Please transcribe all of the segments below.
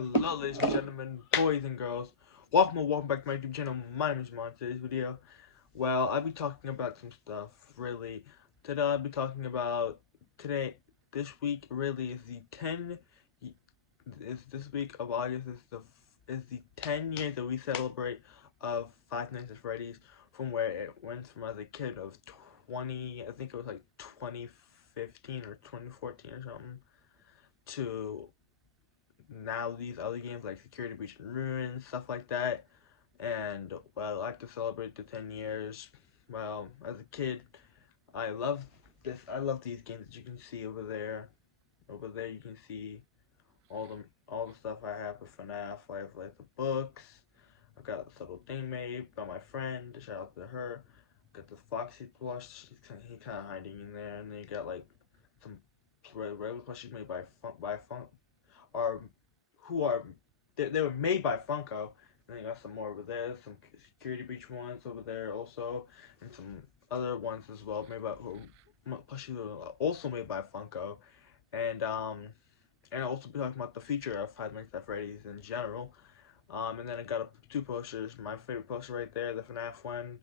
Hello ladies and gentlemen, boys and girls. Welcome back to my YouTube channel. My name is Mon. Today's video, well, I'll be talking about some stuff, really. Today I'll be talking about, this week really is this week of August is the 10 years that we celebrate of Five Nights at Freddy's, from where it went from as a kid of 20, I think it was like 2015 or 2014 or something, to now these other games like Security Breach and Ruin, stuff like that. And well, I like to celebrate the 10 years. Well, as a kid, I love I love these games that you can see over there. Over there you can see all the stuff I have with FNAF. I have like the books. I've got a subtle thing made by my friend. Shout out to her. Got the Foxy plush. He's kind of hiding in there. And then you got like some regular plushies made by Funk, are who are they were made by Funko. And then you got some more over there, some Security Breach ones over there also, and some other ones as well made by plushies also made by Funko. And I'll also be talking about the future of Five Nights at Freddy's in general. And then I got two posters. My favorite poster right there, the FNAF one.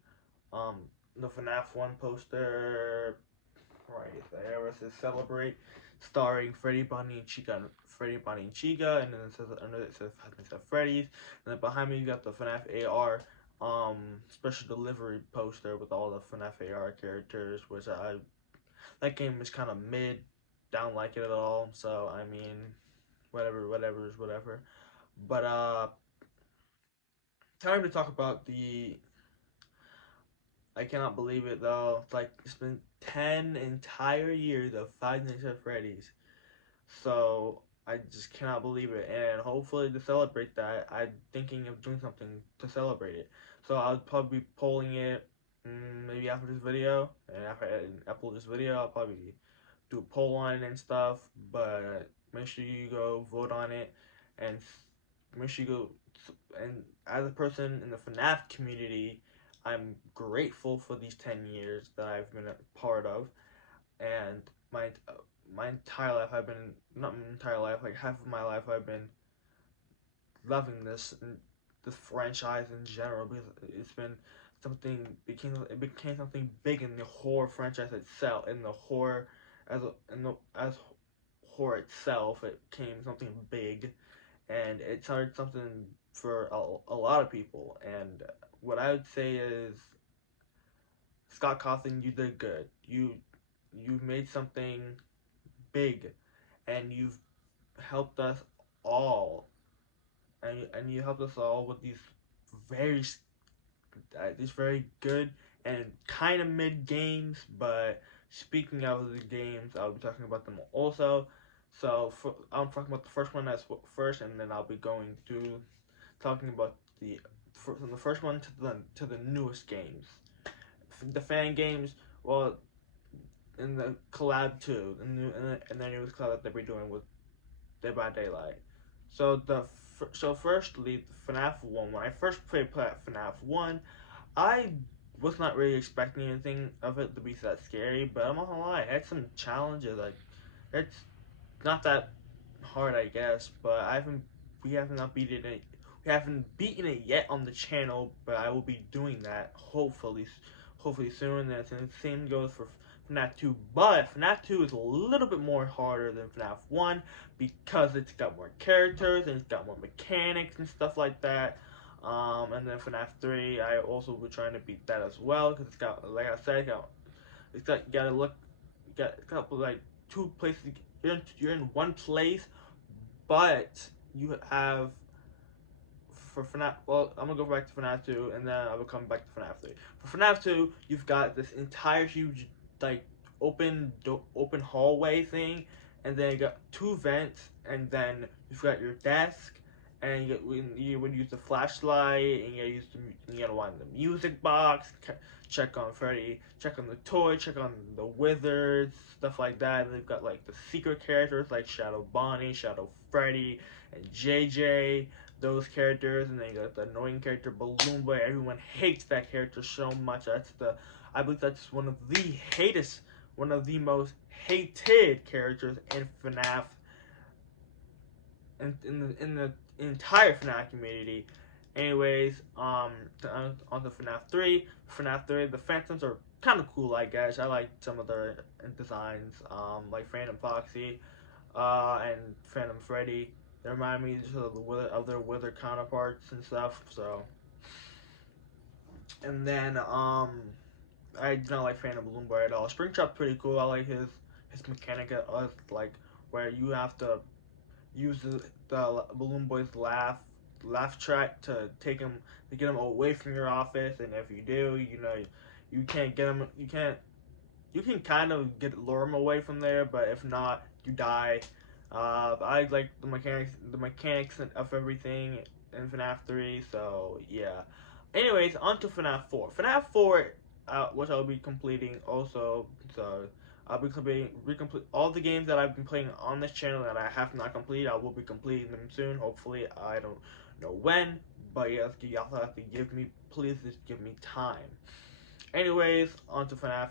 The FNAF one poster right there, where it says "Celebrate," starring Freddy, Bonnie, and Chica, and then it says under it says Five Nights at Freddy's. And then behind me you got the FNAF AR special delivery poster with all the FNAF AR characters, which that game is kind of mid. Don't like it at all. So I mean, whatever is whatever. But time to talk about I cannot believe it though. It's like it's been 10 entire years of Five Nights at Freddy's. So I just cannot believe it. And hopefully to celebrate that, I'm thinking of doing something to celebrate it. So I'll probably be polling it maybe after this video. And after I upload this video, I'll probably do a poll on it and stuff. But make sure you go vote on it. And make sure you go. And as a person in the FNAF community, I'm grateful for these 10 years that I've been a part of, and my entire life I've been, not my entire life, like half of my life I've been loving this franchise in general, because it's been it became something big in the horror franchise itself, in the horror as horror itself. It became something big, and it started something for a lot of people. And what I would say is, Scott Cawthon, you did good. You've made something big, and you've helped us all, and you helped us all with very these very good and kind of mid games. But speaking of the games, I'll be talking about them also. So I'm talking about the first one first, and then I'll be going to talking about from the first one to the newest games. The fan games, well, in the collab 2, and the newest collab that they're doing with Dead by Daylight. So firstly, FNAF 1. When I first played FNAF 1, I was not really expecting anything of it to be that scary, but I'm not gonna lie, it had some challenges. Like, it's not that hard, I guess, but we haven't beaten it yet on the channel, but I will be doing that hopefully soon. And the same goes for FNAF 2, but FNAF 2 is a little bit more harder than FNAF 1 because it's got more characters and it's got more mechanics and stuff like that. And then FNAF 3, I also will trying to beat that as well, because it's got, like I said, you got a couple, like, two places. You're in one place, but you have, for FNAF, well, I'm gonna go back to FNAF 2, and then I will come back to FNAF 3. For FNAF 2, you've got this entire huge, like, open hallway thing, and then you got two vents, and then you've got your desk, and you would use the flashlight, and you gotta wind the music box, check on Freddy, check on the toy, check on the wizards, stuff like that. And they've got like the secret characters like Shadow Bonnie, Shadow Freddy, and JJ, those characters. And then you got the annoying character Balloon Boy. Everyone hates that character so much. I believe that's one of the most hated characters in FNAF. And entire FNAF community. Anyways, on to FNAF 3. FNAF 3, the Phantoms are kind of cool, I guess. I like some of their designs, like Phantom Foxy, and Phantom Freddy. They remind me just of their wither counterparts and stuff. So, and then I don't like Phantom Balloon Boy at all. Springtrap's pretty cool. I like his mechanic of like where you have to use the Balloon Boy's laugh track to get him away from your office, and if you do, you can't get him. You can kind of lure him away from there, but if not, you die. I like the mechanics of everything in FNAF 3. So yeah. Anyways, on to FNAF 4. FNAF 4, which I'll be completing also. So I'll be recomplete all the games that I've been playing on this channel that I have not completed. I will be completing them soon. Hopefully, I don't know when, but yes, you also have to please just give me time. Anyways, on to FNAF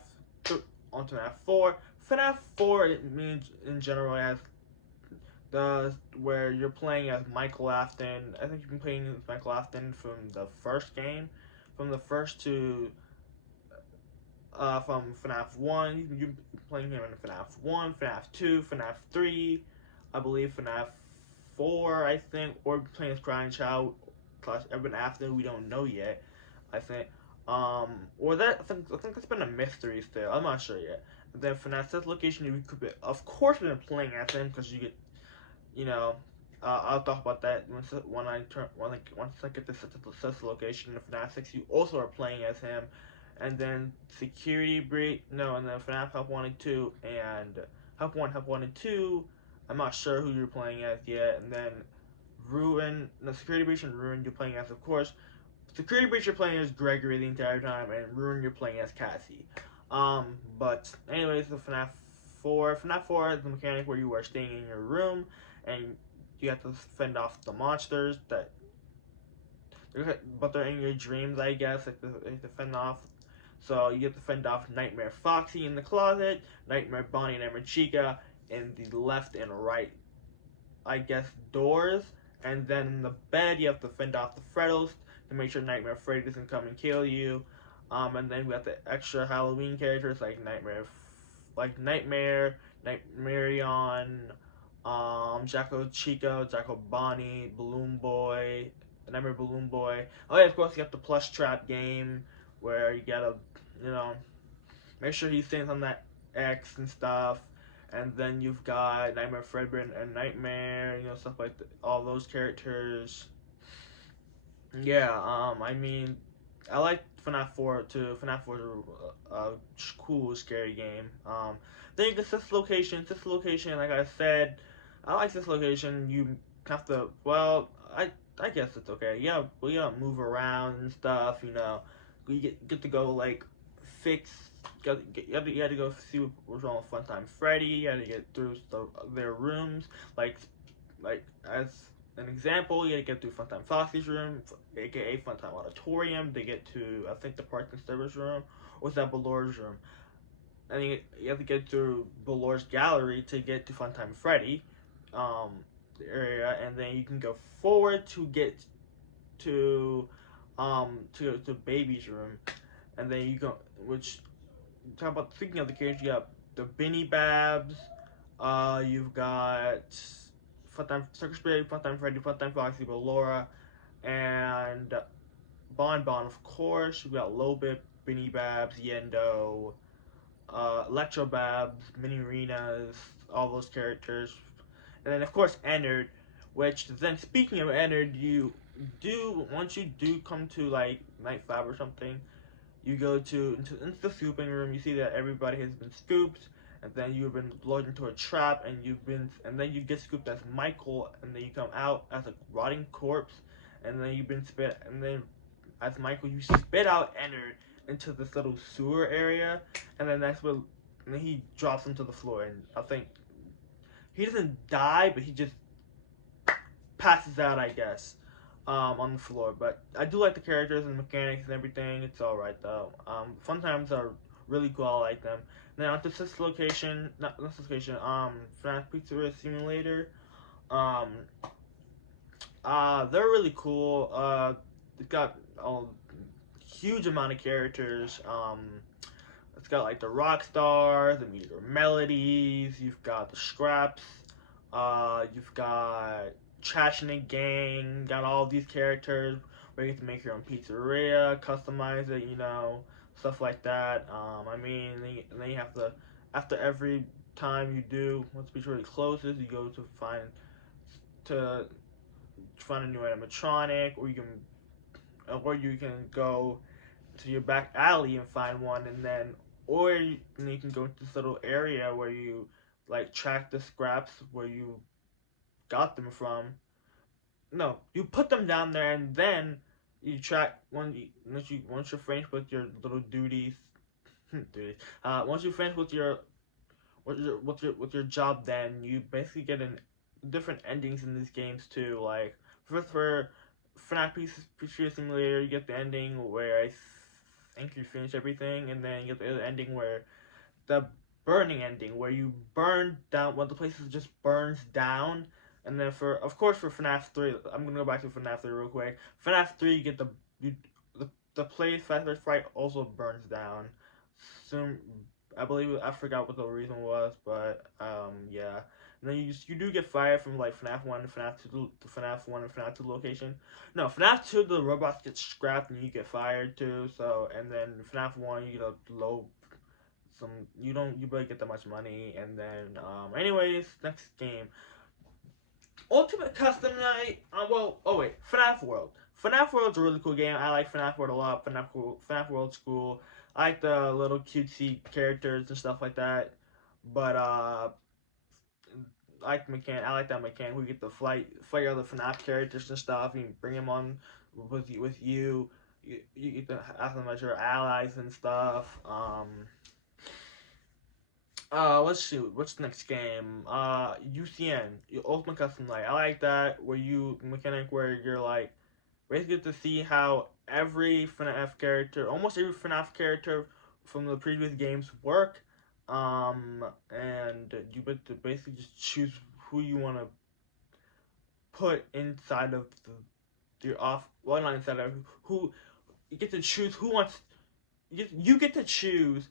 4. FNAF 4, it means in general as where you're playing as Michael Afton. I think you've been playing as Michael Afton from the first game, from the first to from FNAF 1. You're playing him in FNAF 1, FNAF 2, FNAF 3, I believe FNAF 4, I think, or playing as Crying Child / Evan Afton. We don't know yet. I think. Or that I think that's been a mystery still. I'm not sure yet. And then FNAF 6 location, you could be, of course, been playing as him because you get, I'll talk about that once I get the location in FNAF 6. You also are playing as him, and then Security Breach. No, and then FNAF Help 1 and 2 and Help 1 and 2. I'm not sure who you're playing as yet, and then Security Breach and Ruin you're playing as, of course. Security Breach you're playing as Gregory the entire time, and Ruin you're playing as Cassie. But anyways, the FNAF 4 is the mechanic where you are staying in your room and you have to fend off the monsters but they're in your dreams, I guess. Like, you have to fend off. So you have to fend off Nightmare Foxy in the closet, Nightmare Bonnie and Nightmare Chica in the left and right, I guess, doors. And then in the bed, you have to fend off the Freddles to make sure Nightmare Freddy doesn't come and kill you. And then we have the extra Halloween characters like Nightmare, Nightmarion, Jacko Chico, Jacko Bonnie, Balloon Boy, Nightmare Balloon Boy. Oh yeah, of course you have the plush trap game where you gotta, make sure he stays on that X and stuff. And then you've got Nightmare Fredbear and Nightmare, stuff like all those characters. Yeah, I mean, I like FNAF 4 too. FNAF 4 is a cool, scary game. Then you get this location, like I said, I like this location. You have to, well, I guess it's okay. Yeah, well, you gotta move around and stuff, You get to go, like, fix, you had to go see what's wrong with Funtime Freddy. You had to get through their rooms, like as an example, you had to get through Funtime Foxy's room, aka Funtime Auditorium, to get to, I think, the Park and Service room, or is that Balor's room? And you have to get through Balor's gallery to get to Funtime Freddy, the area, and then you can go forward to get to Baby's room, and then you go, which, talk about, speaking of the characters, you got the Benny Babs, you've got Circus Baby, Funtime Freddy, Funtime Foxy, Ballora, and Bon Bon, of course. You've got Lobip, Benny Babs, Yendo, Electro Babs, Mini Arenas, all those characters. And then, of course, Ennard, which then, speaking of Ennard, once you do come to, like, Night 5 or something, you go into the scooping room, you see that everybody has been scooped, and then you've been lured into a trap, and then you get scooped as Michael, and then you come out as a rotting corpse, and then as Michael, you spit out Ennard into this little sewer area, and then and then he drops him to the floor, and I think he doesn't die, but he just passes out, I guess, on the floor. But I do like the characters and mechanics and everything. It's alright though. Fun times are really cool. I like them. Now at this location, FNAF Pizzeria Simulator. They're really cool. They've got a huge amount of characters. It's got like the rock stars, the meteor melodies. You've got the scraps. You've got Trash in the Gang. Got all these characters where you get to make your own pizzeria, customize it, stuff like that. I mean, then you have to, after every time you do, once the pizzeria closes, you go to find a new animatronic, or you can go to your back alley and find one, and then you can go to this little area where you like track the scraps where you got them from. No, you put them down there, and then you track once you're finished with your little duties. Once you're finished with your job, then you basically get different endings in these games too. Like for FNAF Pizzeria Simulator, you get the ending where I think you finish everything, and then you get the other ending where the burning ending, where you burn down, the place just burns down. And then of course for FNAF 3, I'm gonna go back to FNAF 3 real quick. FNAF 3, you get the place Fast Fright also burns down. Soon, I believe, I forgot what the reason was, but yeah. And then you do get fired from like FNAF 1 and FNAF 2 to FNAF 1 and FNAF 2 location. No, FNAF 2 the robots get scrapped and you get fired too. So, and then FNAF 1 you get a low you barely get that much money. And then anyways, next game, Ultimate Custom Night. FNAF World. FNAF World's a really cool game. I like FNAF World a lot. FNAF World's cool. I like the little cutesy characters and stuff like that. But I like that mechanic. We get to fight other FNAF characters and stuff. You can bring them on with you. You get to have them as your allies and stuff. Let's see. What's the next game? UCN, Ultimate Custom Night. I like that. Mechanic where you're like basically get to see how almost every FNAF character from the previous games work. And you get to basically just choose who you want to put inside of not inside of who. You get to choose who wants. You get to choose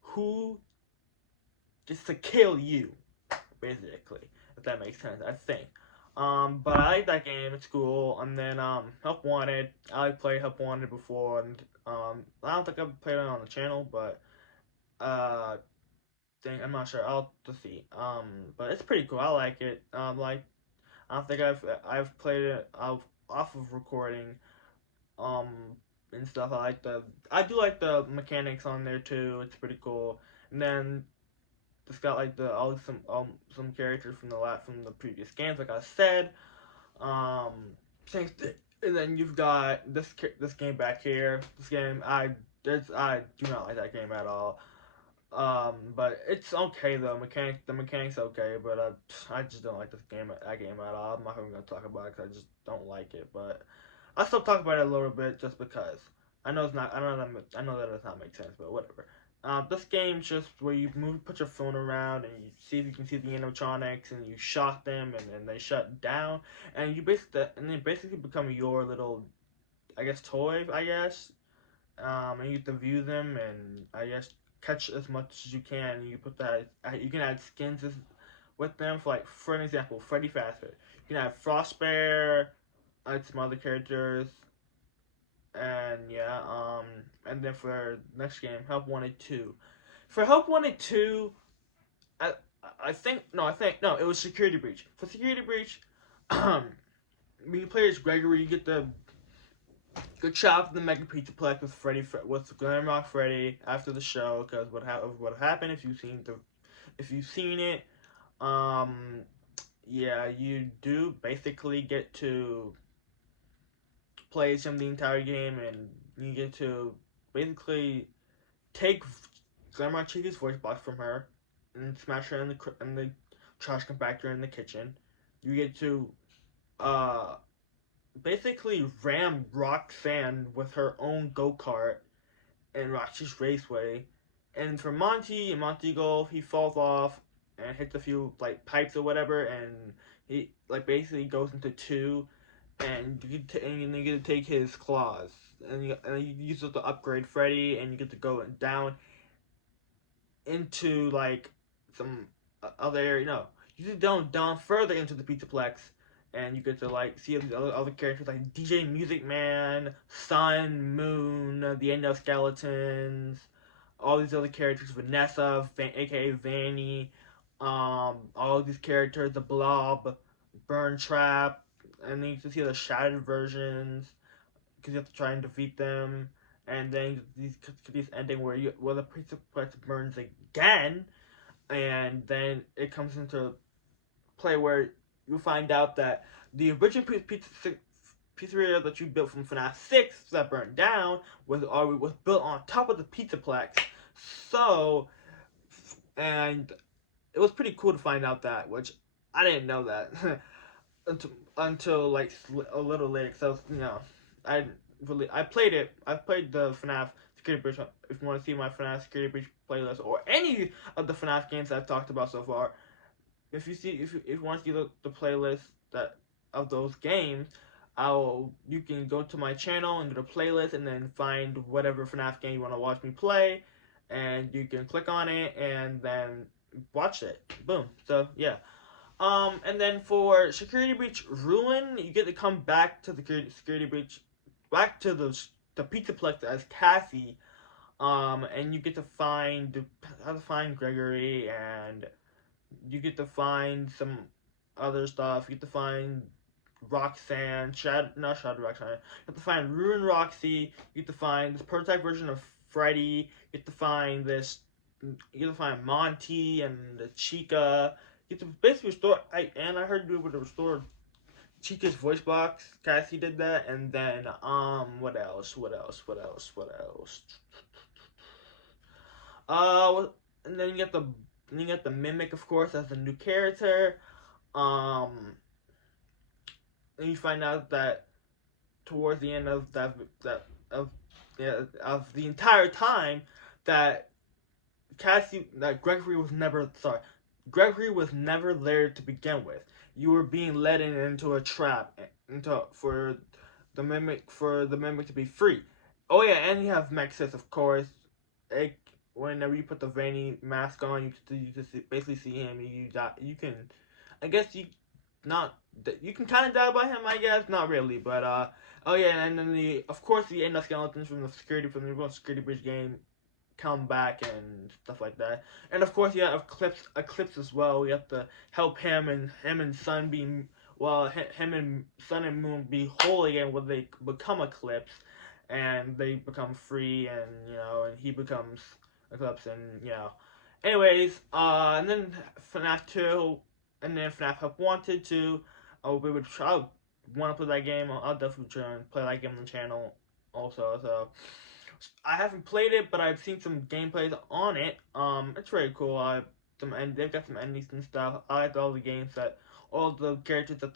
who just to kill you, basically, if that makes sense, I think. But I like that game, it's cool. And then, Help Wanted, I played Help Wanted before, and, I don't think I've played it on the channel, but, I'm not sure, I'll just see. But it's pretty cool, I like it. I don't think I've played it off of recording, and stuff. I do like the mechanics on there too, it's pretty cool. And then, it's got like some characters from the previous games, like I said. And then you've got this game back here. This game I do not like that game at all. But it's okay though. The mechanics okay, but I just don't like that game at all. I'm not even gonna talk about it because I just don't like it. But I'll still talk about it a little bit just because I know that does not make sense, but whatever. This game's just where you put your phone around and you see if you can see the animatronics, and you shock them, and they shut down, and they basically become your little, I guess, toy, I guess. And you get to view them, and I guess catch as much as you can. You can add skins with them for an example, Freddy Fazbear. You can add Frostbear, add some other characters. And yeah, and then for next game, Help Wanted 2. For Help Wanted 2, I think it was Security Breach. For Security Breach, when you play as Gregory, you get the good shot of the Mega Pizzaplex with Glamrock Freddy after the show, because what happened if you've seen it, yeah, you do basically get to play some the entire game, and you get to basically take Glamrock Chica's voice box from her and smash her in the trash compactor in the kitchen. You get to basically ram Roxanne with her own go-kart in Roxy's Raceway. And for Monty Golf, he falls off and hits a few like pipes or whatever, and he basically goes into two. and and you get to take his claws, and you use it to upgrade Freddy, and you get to go down into like some other area. No, you get down further into the Pizzaplex, and you get to like see these other characters like DJ Music Man, Sun, Moon, the Endoskeletons, all these other characters, Vanessa, aka Vanny, all these characters, the Blob, Burn Trap, and then you can see the shattered versions because you have to try and defeat them. And then these ending where the Pizza burns again, and then it comes into play where you find out that the original pizzeria that you built from FNAF 6 that burned down was built on top of the Pizzaplex. So, and it was pretty cool to find out that, which I didn't know that until like a little later. Because I played it. I've played the FNAF Security Breach. If you want to see my FNAF Security Breach playlist or any of the FNAF games I've talked about so far, if you want to see the playlist that of those games, you can go to my channel and go to playlist and then find whatever FNAF game you want to watch me play, and you can click on it and then watch it. Boom. So yeah. And then for Security Breach Ruin, you get to come back to the Security Breach, back to the Pizzaplex as Cassie, and you get to find Gregory, and you get to find some other stuff. You get to find Roxanne, not Shadow Roxanne. You have to find Ruin Roxy. You get to find this prototype version of Freddy. You get to find You get to find Monty and the Chica. You get to basically restore. I heard you were able to restore Chica's voice box. Cassie did that, and then what else? And then you get the Mimic, of course, as a new character. And you find out that towards the end of of the entire time that Gregory was never there to begin with. You were being led into a trap for the mimic to be free. Oh yeah, and you have Mexis, of course. Whenever you put the Vanny mask on, you can basically see him. You can, I guess you can kind of die by him. I guess not really, but oh yeah, and then of course the endoskeletons from the Security Bridge game come back and stuff like that. And of course, yeah, Eclipse as well. We have to help him and Sun him and Sun and Moon be whole again when they become Eclipse, and they become free, and and he becomes Eclipse, and Anyways, and then FNAF 2, and then FNAF Help Wanted 2. I want to play that game. I'll definitely try and play that game on the channel also. So I haven't played it, but I've seen some gameplays on it. It's very cool. They've got some endings and stuff. I like all the characters that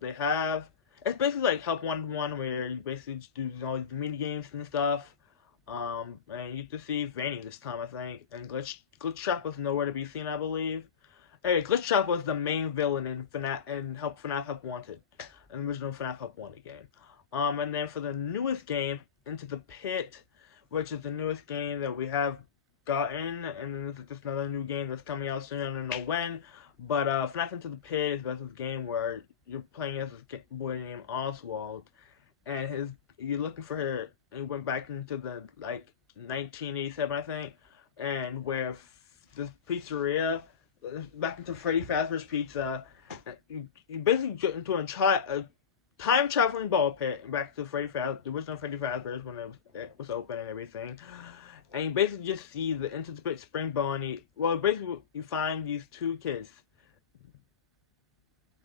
they have. It's basically like Help 1-1, where you basically just do all these mini games and stuff. And you get to see Vanny this time, I think. And Glitch Trap was nowhere to be seen, I believe. Anyway, Glitch Trap was the main villain in FNAF Help Wanted, an original FNAF Help Wanted game. And then for the newest game, Into the Pit, which is the newest game that we have gotten, and then there's just another new game that's coming out soon. I don't know when, but FNAF Into the Pit is this game where you're playing as this boy named Oswald, and you're looking for her, and he went back into the 1987, I think, and where this pizzeria, back into Freddy Fazbear's Pizza, you basically get into a time traveling ball pit back to the original Freddy Fazbear's when it was open and everything. And you basically just see the Into the Pit Spring Bonnie. Well, basically you find these two kids.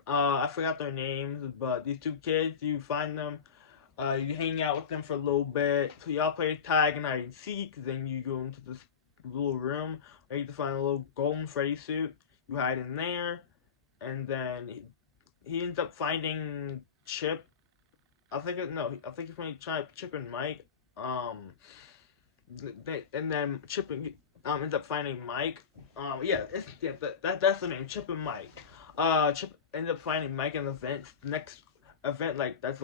I forgot their names, but these two kids, you find them. You hang out with them for a little bit. So y'all play tag and hide and seek. Then you go into this little room where you get to find a little golden Freddy suit. You hide in there, and then he ends up finding Chip. I think he's going to try Chip and Mike. And then Chip ends up finding Mike. That's the name, Chip and Mike. Chip ends up finding Mike in the vents next event like that's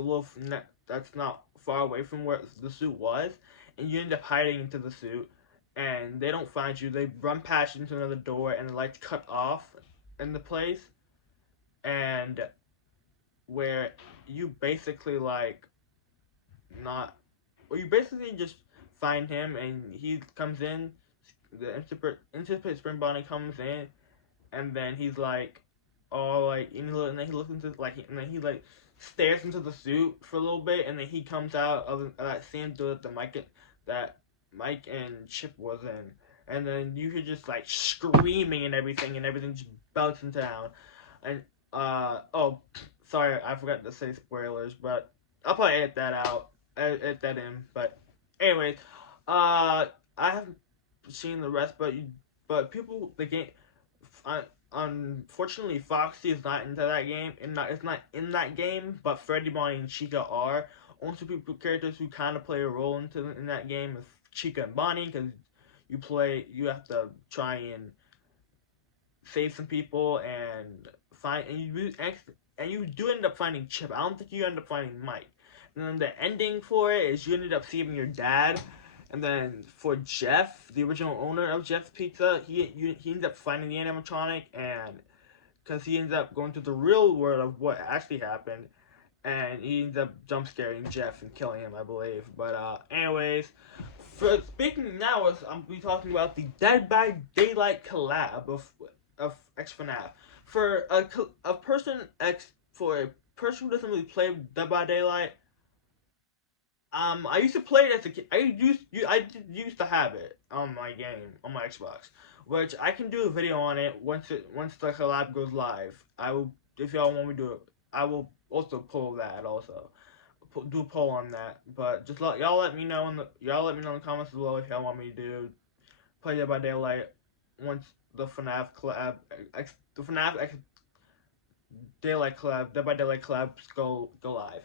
not far away from where the suit was, and you end up hiding into the suit, and they don't find you. They run past you into another door, and the lights cut off in the place, and where you basically like not, or you basically just find him, and he comes in. The anticipate spring bonnie comes in, and then he's like, oh, like, and then he looks into like, and then he like stares into the suit for a little bit, and then he comes out of that same door that Mike and Chip was in, and then you hear just like screaming and everything just belts down, and oh, sorry, I forgot to say spoilers, but I'll probably edit that out, edit that in, but anyways, I haven't seen the rest, but people the game. Unfortunately, Foxy is not into that game, and it's not in that game. But Freddy, Bonnie, and Chica are. Only two people characters who kind of play a role in that game is Chica and Bonnie, because you have to try and save some people and find, and you do end up finding Chip. I don't think you end up finding Mike. And then the ending for it is you ended up saving your dad. And then for Jeff, the original owner of Jeff's Pizza, he ends up finding the animatronic, and because he ends up going to the real world of what actually happened, and he ends up jump scaring Jeff and killing him, I believe. But anyways, for speaking now, I'm be talking about the Dead by Daylight collab of X FNAF. For a person who doesn't really play Dead by Daylight. I used to play it as a kid. I used to have it on my game on my Xbox, which I can do a video on it once the collab goes live. I will, if y'all want me to do it. I will also pull that also, do a poll on that. But just y'all let me know in the comments below if y'all want me to play Dead by Daylight once the FNAF collab, the FNAF X Daylight collab, Dead by Daylight collabs go live.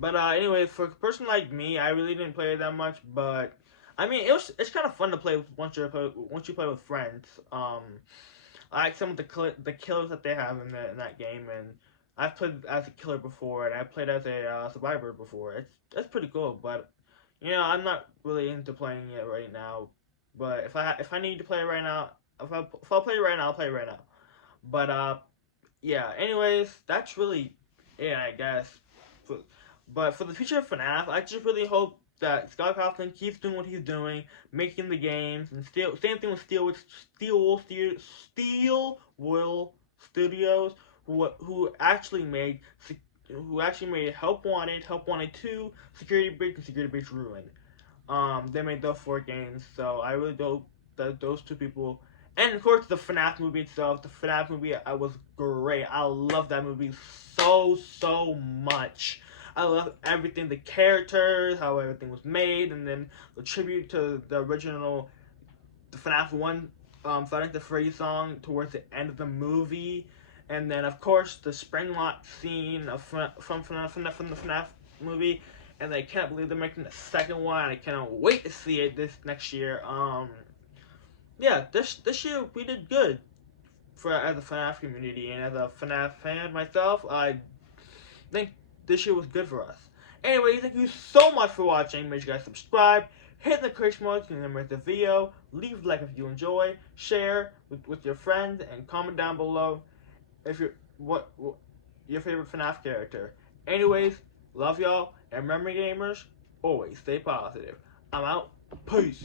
But anyways, for a person like me, I really didn't play it that much, but I mean, it's kind of fun to play once you play with friends. I like some of the killers that they have in that game, and I've played as a killer before, and I've played as a survivor before. It's pretty cool, but I'm not really into playing it right now. But if I need to play it right now, if I'll play it right now, I'll play it right now. But yeah. Anyways, that's really it, I guess. But for the future of FNAF, I just really hope that Scott Kaufman keeps doing what he's doing, making the games, and same thing with Steel Will Studios, who actually made Help Wanted, Help Wanted 2, Security Breach, and Security Breach Ruin. They made those 4 games, so I really hope that those 2 people. And of course, the FNAF movie itself. The FNAF movie was great. I love that movie so much. I love everything, the characters, how everything was made, and then the tribute to the original, the FNAF 1, Fighting the Freddy song towards the end of the movie. And then, of course, the spring lock scene from the FNAF movie. And I can't believe they're making the second one. I cannot wait to see it this next year. Yeah, this year we did good as a FNAF community, and as a FNAF fan myself, I think this year was good for us. Anyway, thank you so much for watching. Make sure you guys subscribe, hit the notification mark, and rate the video. Leave a like if you enjoy, share with your friends, and comment down below if what your favorite FNAF character. Anyways, love y'all, and remember, gamers, always stay positive. I'm out. Peace.